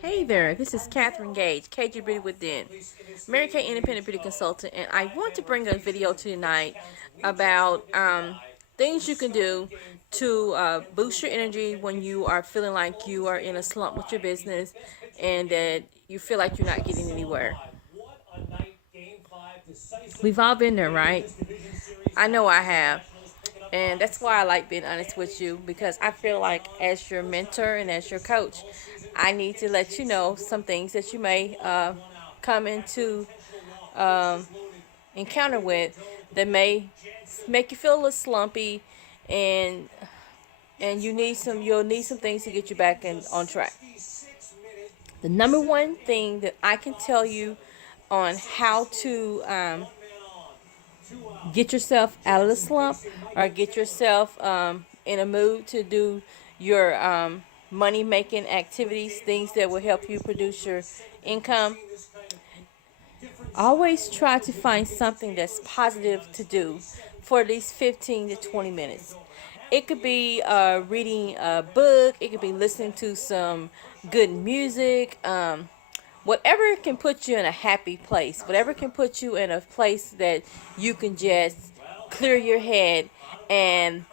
Hey there, this is Catherine Gage, KGbeautywithin, Mary Kay Independent Beauty Consultant, and I want to bring a video tonight about things you can do to boost your energy when you are feeling like you are in a slump with your business and that you feel like you're not getting anywhere. We've all been there, right? I know I have. And that's why I like being honest with you, because I feel like as your mentor and as your coach, I need to let you know some things that you may come into encounter with that may make you feel a little slumpy, and you'll need some things to get you back on track. The number one thing that I can tell you on how to get yourself out of the slump or get yourself in a mood to do your money making activities, things that will help you produce your income. Always try to find something that's positive to do for at least 15 to 20 minutes. It could be reading a book, it could be listening to some good music, whatever can put you in a happy place, whatever can put you in a place that you can just clear your head and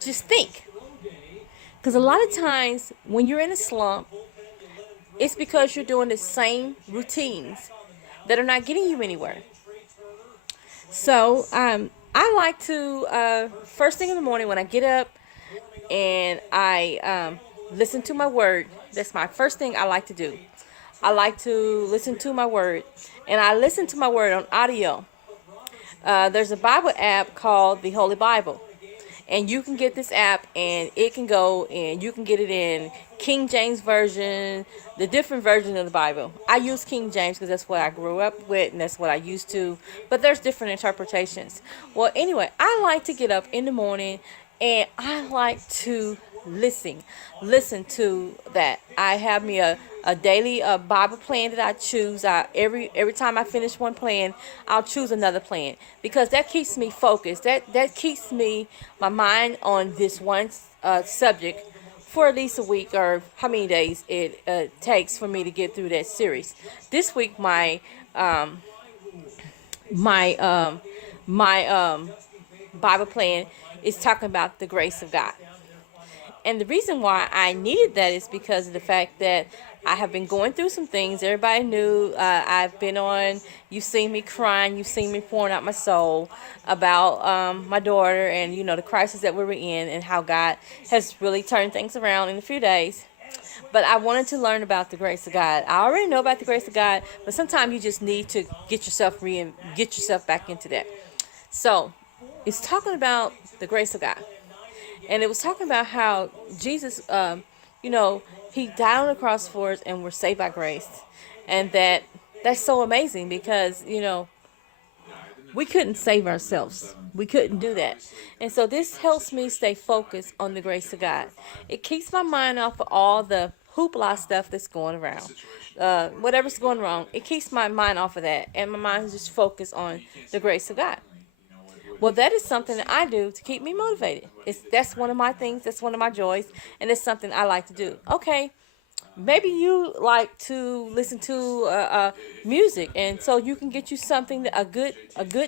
just think. Because a lot of times when you're in a slump, it's because you're doing the same routines that are not getting you anywhere. So I like to, first thing in the morning when I get up and I listen to my word, that's my first thing I like to do. I like to listen to my word, and I listen to my word on audio. There's a Bible app called the Holy Bible, and you can get this app, and it can go, and you can get it in King James version, the different versions of the Bible. I use King James because that's what I grew up with, and that's what I used to. But there's different interpretations. Well, anyway, I like to get up in the morning, and I like to listen to that. I have me a daily Bible plan that I choose. Every time I finish one plan, I'll choose another plan because that keeps me focused. That keeps me my mind on this one subject for at least a week, or how many days it takes for me to get through that series. This week, my my Bible plan is talking about the grace of God. And the reason why I needed that is because of the fact that I have been going through some things. Everybody knew I've been on, you've seen me crying, you've seen me pouring out my soul about my daughter and, the crisis that we were in and how God has really turned things around in a few days. But I wanted to learn about the grace of God. I already know about the grace of God, but sometimes you just need to get yourself back into that. So it's talking about the grace of God. And it was talking about how Jesus, he died on the cross for us and we're saved by grace. And that's so amazing because, we couldn't save ourselves. We couldn't do that. And so this helps me stay focused on the grace of God. It keeps my mind off of all the hoopla stuff that's going around. Whatever's going wrong, it keeps my mind off of that. And my mind is just focused on the grace of God. Well, that is something that I do to keep me motivated. That's one of my things. That's one of my joys, and it's something I like to do. Okay, maybe you like to listen to music, and so you can get you something a good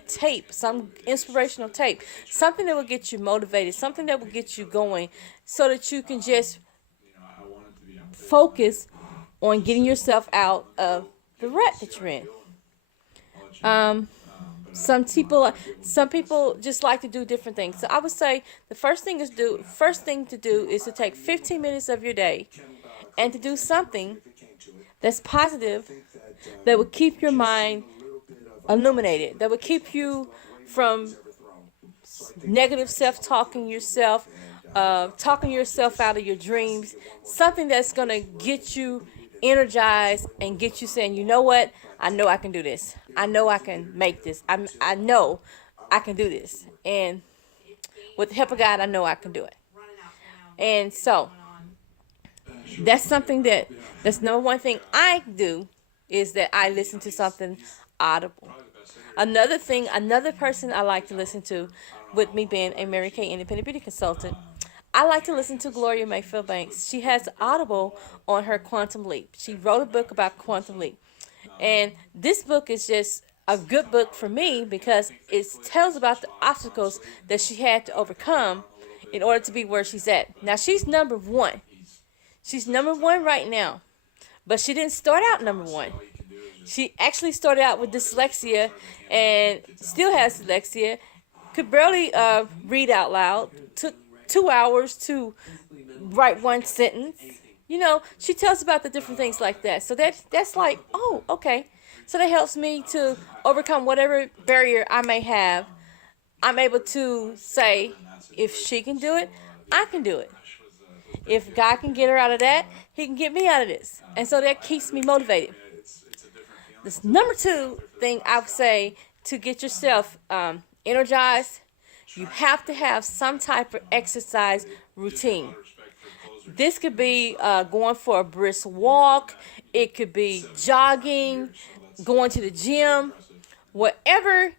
tape, some inspirational tape, something that will get you motivated, something that will get you going, so that you can just focus on getting yourself out of the rut that you're in. Some people just like to do different things. So I would say the first thing to do is to take 15 minutes of your day and to do something that's positive, that would keep your mind illuminated, that would keep you from negative self-talking yourself, talking yourself out of your dreams, something that's going to get you energized and get you saying, you know what, I know I can do this. I know I can make this. I know I can do this. And with the help of God, I know I can do it. And so that's something that's number one thing I do, is that I listen to something audible. Another person I like to listen to, with me being a Mary Kay Independent Beauty Consultant, I like to listen to Gloria Mayfield Banks. She has Audible on her Quantum Leap. She wrote a book about Quantum Leap. And this book is just a good book for me because it tells about the obstacles that she had to overcome in order to be where she's at. Now, she's number one. She's number one right now. But she didn't start out number one. She actually started out with dyslexia and still has dyslexia. Could barely read out loud. Took 2 hours to write one sentence. You know, she tells about the different things like that. So that's like, oh, okay. So that helps me to overcome whatever barrier I may have. I'm able to say, if she can do it, I can do it. If God can get her out of that, he can get me out of this. And so that keeps me motivated. This number two thing I would say to get yourself energized, you have to have some type of exercise routine. This could be going for a brisk walk. It could be jogging, going to the gym, whatever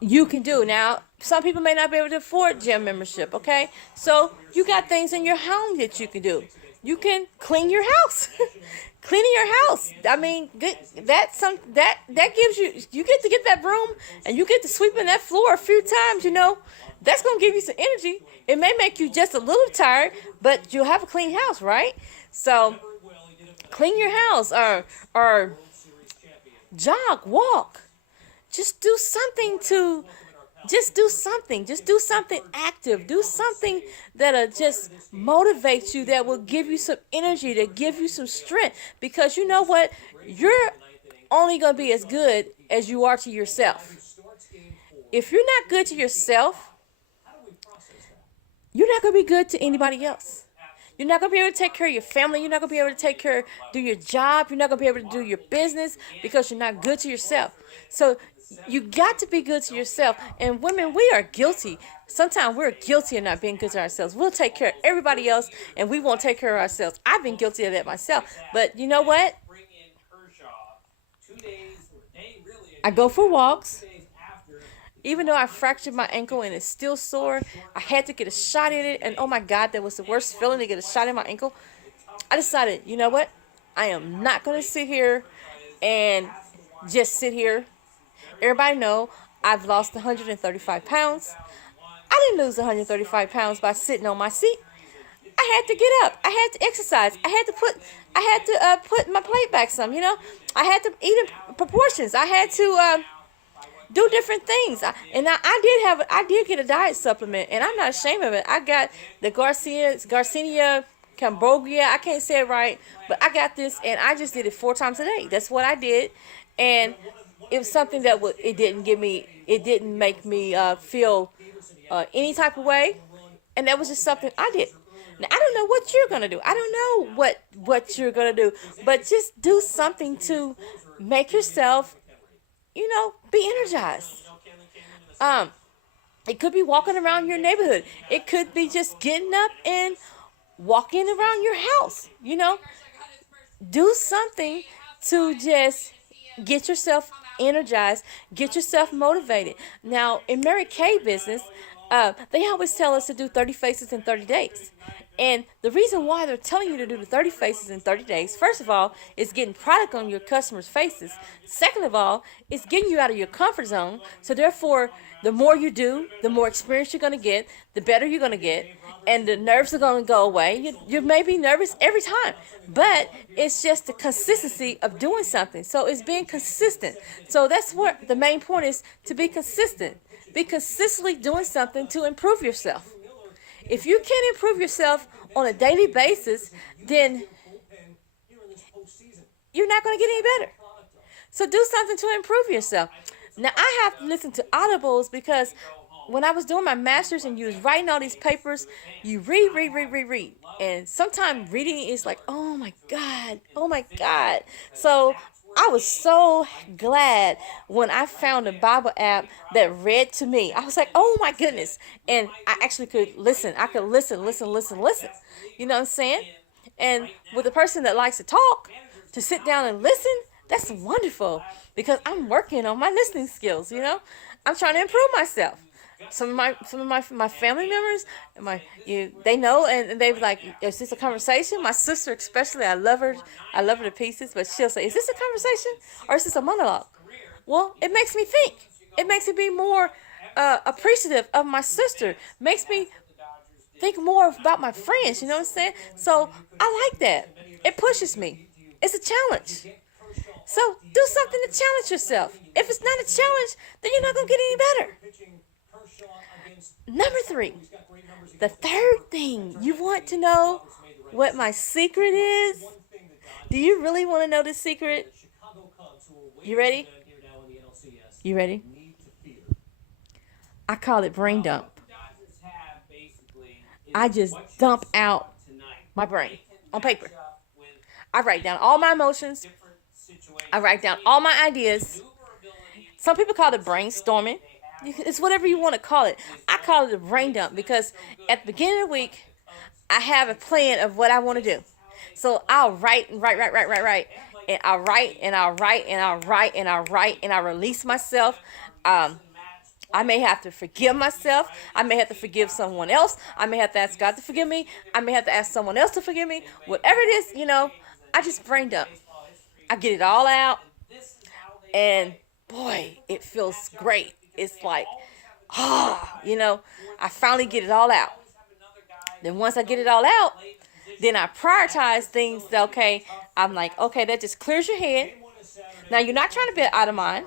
you can do. Now, some people may not be able to afford gym membership, okay? So you got things in your home that you can do. You can clean your house. Cleaning your house. I mean, that gives you get to get that broom and you get to sweeping that floor a few times, you know. That's going to give you some energy. It may make you just a little tired, but you'll have a clean house, right? So clean your house or jog, walk. Just do something just do something active. Do something that'll just motivate you, that will give you some energy, that give you some strength. Because you know what? You're only going to be as good as you are to yourself. If you're not good to yourself, you're not going to be good to anybody else. You're not going to be able to take care of your family. You're not going to be able to do your job. You're not going to be able to do your business because you're not good to yourself. So you got to be good to yourself. And women, we are guilty. Sometimes we're guilty of not being good to ourselves. We'll take care of everybody else and we won't take care of ourselves. I've been guilty of that myself. But you know what? I go for walks. Even though I fractured my ankle and it's still sore, I had to get a shot in it. And oh my God, that was the worst feeling, to get a shot in my ankle. I decided, you know what? I am not going to sit here and just sit here. Everybody know I've lost 135 pounds. I didn't lose 135 pounds by sitting on my seat. I had to get up. I had to exercise. I had to put my plate back some, you know. I had to eat in proportions. I had to do different things. I did get a diet supplement, and I'm not ashamed of it. I got the Garcinia Cambogia. I can't say it right, but I got this, and I just did it 4 times a day. That's what I did, and it was something that it didn't make me feel any type of way, and that was just something I did. Now, I don't know what you're gonna do. I don't know what you're gonna do, but just do something to make yourself, you know, be energized. It could be walking around your neighborhood. It could be just getting up and walking around your house. You know, do something to just get yourself energized, get yourself motivated. Now, in Mary Kay business, they always tell us to do 30 faces in 30 days. And the reason why they're telling you to do the 30 faces in 30 days, first of all, is getting product on your customers' faces. Second of all, it's getting you out of your comfort zone. So therefore, the more you do, the more experience you're going to get, the better you're going to get, and the nerves are going to go away. You may be nervous every time, but it's just the consistency of doing something. So it's being consistent. So that's what the main point is, to be consistent. Be consistently doing something to improve yourself. If you can't improve yourself on a daily basis, then you're not going to get any better. So do something to improve yourself. Now, I have to listen to audibles because when I was doing my master's and you was writing all these papers, you read. And sometimes reading is like, oh my God. So I was so glad when I found a Bible app that read to me. I was like, oh my goodness. And I actually could listen. I could listen. You know what I'm saying? And with a person that likes to talk, to sit down and listen, that's wonderful because I'm working on my listening skills, you know. I'm trying to improve myself. my family members, they know, and they be like, is this a conversation? My sister especially, I love her to pieces, but she'll say, is this a conversation or is this a monologue? Well, it makes me think. It makes me be more appreciative of my sister. Makes me think more about my friends. You know what I'm saying? So I like that. It pushes me. It's a challenge. So do something to challenge yourself. If it's not a challenge, then you're not going to get any better. Number 3, the third thing, you want to know what my secret is? Do you really want to know the secret? You ready? You ready? I call it brain dump. I just dump out my brain on paper. I write down all my emotions. I write down all my ideas. Some people call it brainstorming. It's whatever you want to call it. I call it a brain dump because at the beginning of the week, I have a plan of what I want to do. So I'll write and write. And I'll write and I'll write and I'll write and I'll write and I release myself. I may have to forgive myself. I may have to forgive someone else. I may have to ask God to forgive me. I may have to ask someone else to forgive me. Whatever it is, I just brain dump. I get it all out. And boy, it feels great. It's like, I finally get it all out. Then once I get it all out, then I prioritize things. Okay, I'm like, okay, that just clears your head. Now you're not trying to be out of mind.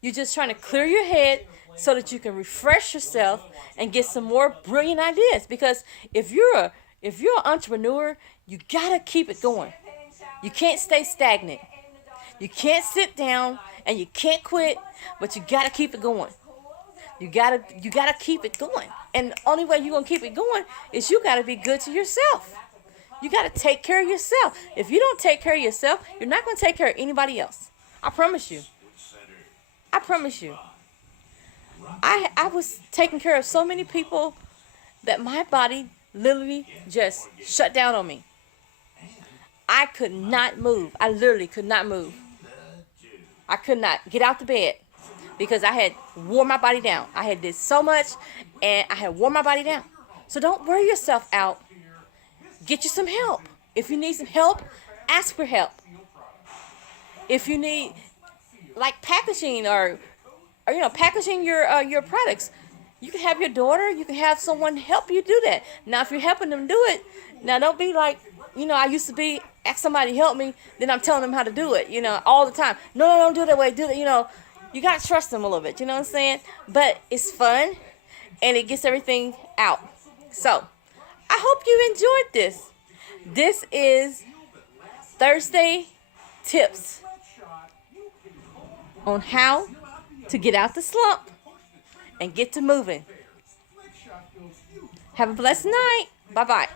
You're just trying to clear your head so that you can refresh yourself and get some more brilliant ideas. Because if you're an entrepreneur, you gotta keep it going. You can't stay stagnant. You can't sit down and you can't quit, but you gotta keep it going. You gotta keep it going. And the only way you're gonna keep it going is you gotta be good to yourself. You gotta take care of yourself. If you don't take care of yourself, you're not gonna take care of anybody else. I promise you. I promise you. I was taking care of so many people that my body literally just shut down on me. I could not move. I literally could not move. I could not get out the bed because I had wore my body down. I had did so much and I had worn my body down. So don't wear yourself out. Get you some help. If you need some help, ask for help. If you need like packaging or packaging your products, you can have your daughter, you can have someone help you do that. Now if you're helping them do it, now don't be like, I used to be, ask somebody to help me, then I'm telling them how to do it, all the time. No, don't do it that way, do that, you got to trust them a little bit, you know what I'm saying? But it's fun, and it gets everything out. So, I hope you enjoyed this. This is Thursday tips on how to get out the slump and get to moving. Have a blessed night. Bye-bye.